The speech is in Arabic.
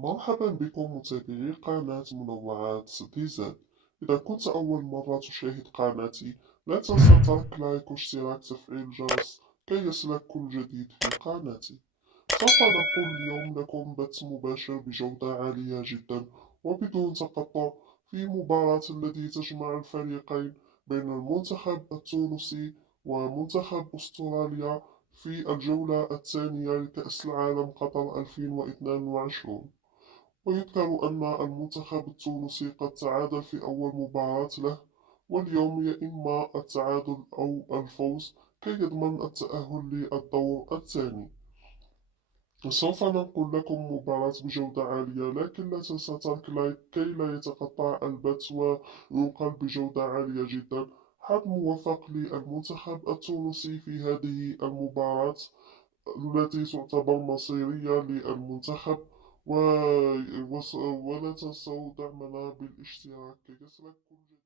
مرحبا بكم متابعي قناة منوعات ديزاد. إذا كنت أول مرة تشاهد قناتي، لا تنسى ترك لايك واشتراك تفعيل الجرس كي يصلك كل جديد في قناتي. سوف نقول اليوم لكم بث مباشر بجودة عالية جدا وبدون تقطع في مباراة التي تجمع الفريقين بين المنتخب التونسي ومنتخب أستراليا في الجولة الثانية لكأس العالم قطر 2022. ويذكر أن المنتخب التونسي قد تعادل في أول مباراة له، واليوم يا إما التعادل أو الفوز كي يضمن التأهل للدور الثاني. سوف ننقل لكم مباراة بجودة عالية، لكن لا تنسى ترك لايك كي لا يتقطع البث وينقل بجودة عالية جدا. حظ موفق للمنتخب التونسي في هذه المباراة التي تعتبر مصيرية للمنتخب. ولا تنسوا دعمنا بالاشتراك كي يصلك كل جديد.